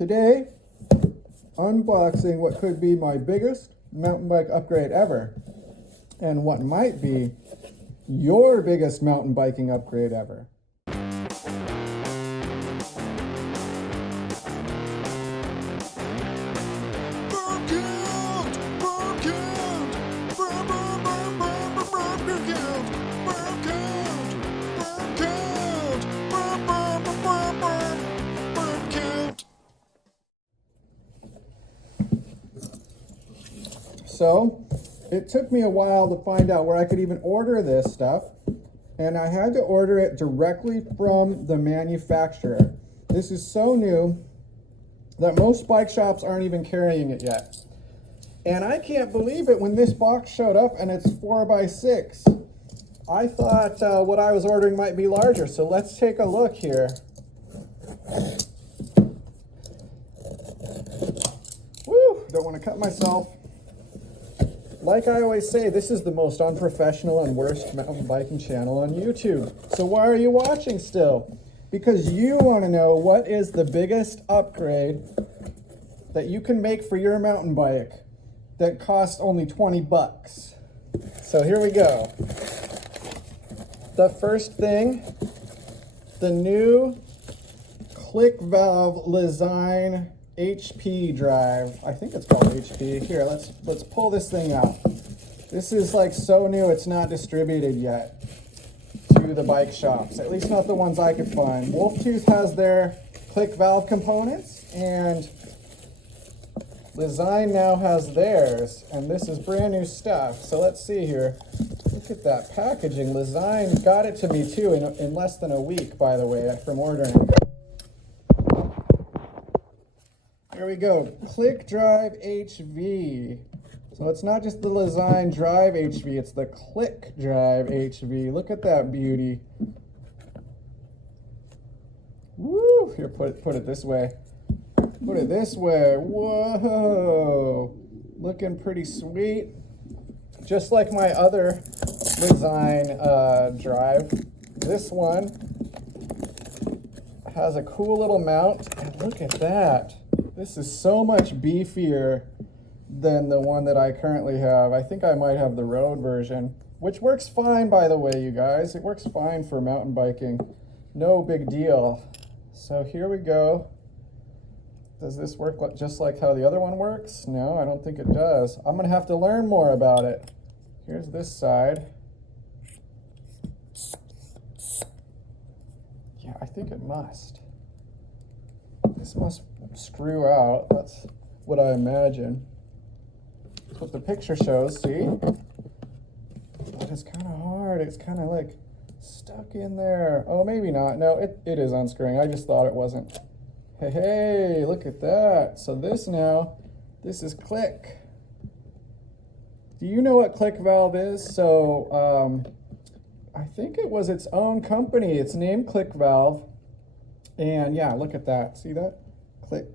Today, unboxing what could be my biggest mountain bike upgrade ever, and what might be your biggest mountain biking upgrade ever. So it took me a while to find out where I could even order this stuff, and I had to order it directly from the manufacturer. This is so new that most bike shops aren't even carrying it yet. And I can't believe it when this box showed up and it's 4x6. I thought what I was ordering might be larger, so let's take a look here. Woo, don't want to cut myself. Like I always say, this is the most unprofessional and worst mountain biking channel on YouTube. So why are you watching still? Because you want to know what is the biggest upgrade that you can make for your mountain bike that costs only 20 bucks. So here we go. The first thing, the new click valve Lezyne HP drive. I think it's called HP. Here, let's pull this thing out. This is like so new, it's not distributed yet to the bike shops, at least not the ones I could find. Wolftooth has their click valve components, and Lezyne now has theirs, and this is brand new stuff. So let's see here. Look at that packaging. Lezyne got it to me too in less than a week, by the way, from ordering. Here we go, Click Drive HV. So it's not just the Lezyne Drive HV, it's the Click Drive HV. Look at that beauty. Woo! Here, put it this way. Put it this way. Whoa! Looking pretty sweet. Just like my other Lezyne drive, this one has a cool little mount. And look at that. This is so much beefier than the one that I currently have. I think I might have the road version, which works fine, by the way, you guys. It works fine for mountain biking. No big deal. So here we go. Does this work just like how the other one works? No, I don't think it does. I'm gonna have to learn more about it. Here's this side. Yeah, I think it must. This must screw out. That's what I imagine. That's what the picture shows, see? But it's kind of hard. It's kind of like stuck in there. Oh, maybe not. No, it is unscrewing. I just thought it wasn't. Hey, look at that. So this is Click. Do you know what Click Valve is? So I think it was its own company. It's named Click Valve. And yeah, look at that. See that? Click.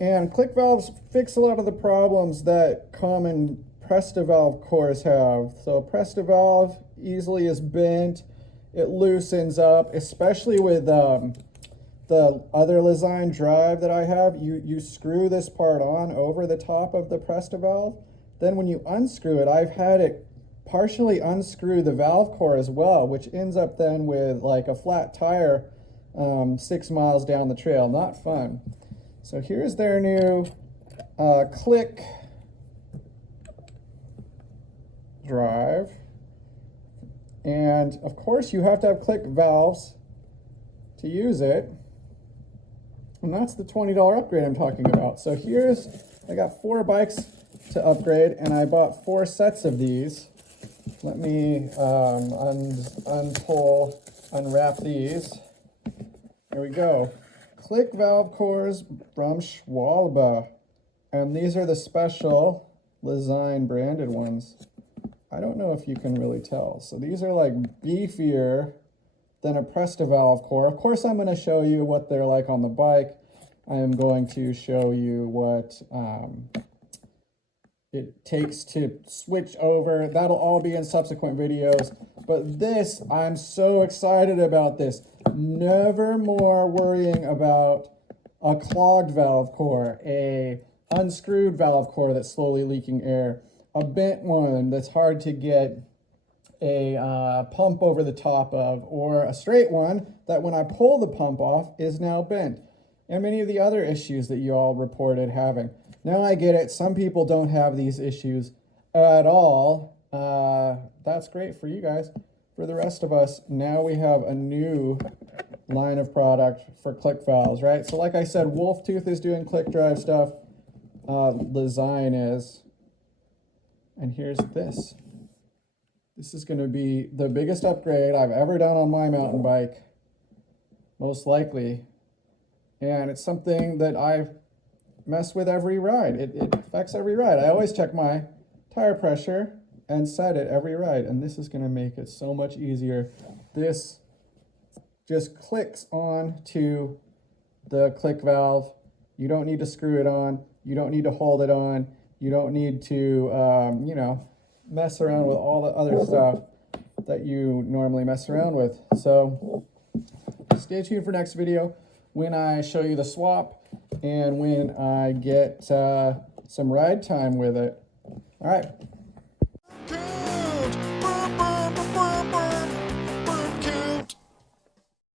And click valves fix a lot of the problems that common Presta valve cores have. So Presta valve easily is bent. It loosens up, especially with the other Lezyne drive that I have. You screw this part on over the top of the Presta valve. Then when you unscrew it, I've had it partially unscrew the valve core as well, which ends up then with like a flat tire 6 miles down the trail. Not fun. So here's their new Click drive. And of course you have to have click valves to use it. And that's the $20 upgrade I'm talking about. So I got 4 bikes to upgrade, and I bought 4 sets of these. Let me unwrap these. Here we go. Click valve cores from Schwalbe. And these are the special Lezyne branded ones. I don't know if you can really tell. So these are like beefier than a Presta valve core. Of course, I'm going to show you what they're like on the bike. I am going to show you what it takes to switch over. That'll all be in subsequent videos. But this, I'm so excited about this. Never more worrying about a clogged valve core, a unscrewed valve core that's slowly leaking air, a bent one that's hard to get a pump over the top of, or a straight one that when I pull the pump off is now bent, and many of the other issues that you all reported having. Now I get it, some people don't have these issues at all. That's great for you guys. For the rest of us, now we have a new line of product for click valves, right? So like I said, Wolf Tooth is doing click drive stuff. Lezyne is. And here's this. This is going to be the biggest upgrade I've ever done on my mountain bike, most likely. And it's something that I mess with every ride. It affects every ride. I always check my tire pressure and set it every ride, and this is going to make it so much easier. This just clicks on to the click valve. You don't need to screw it on. You don't need to hold it on. You don't need to, you know, mess around with all the other stuff that you normally mess around with. So stay tuned for next video when I show you the swap and when I get some ride time with it. All right.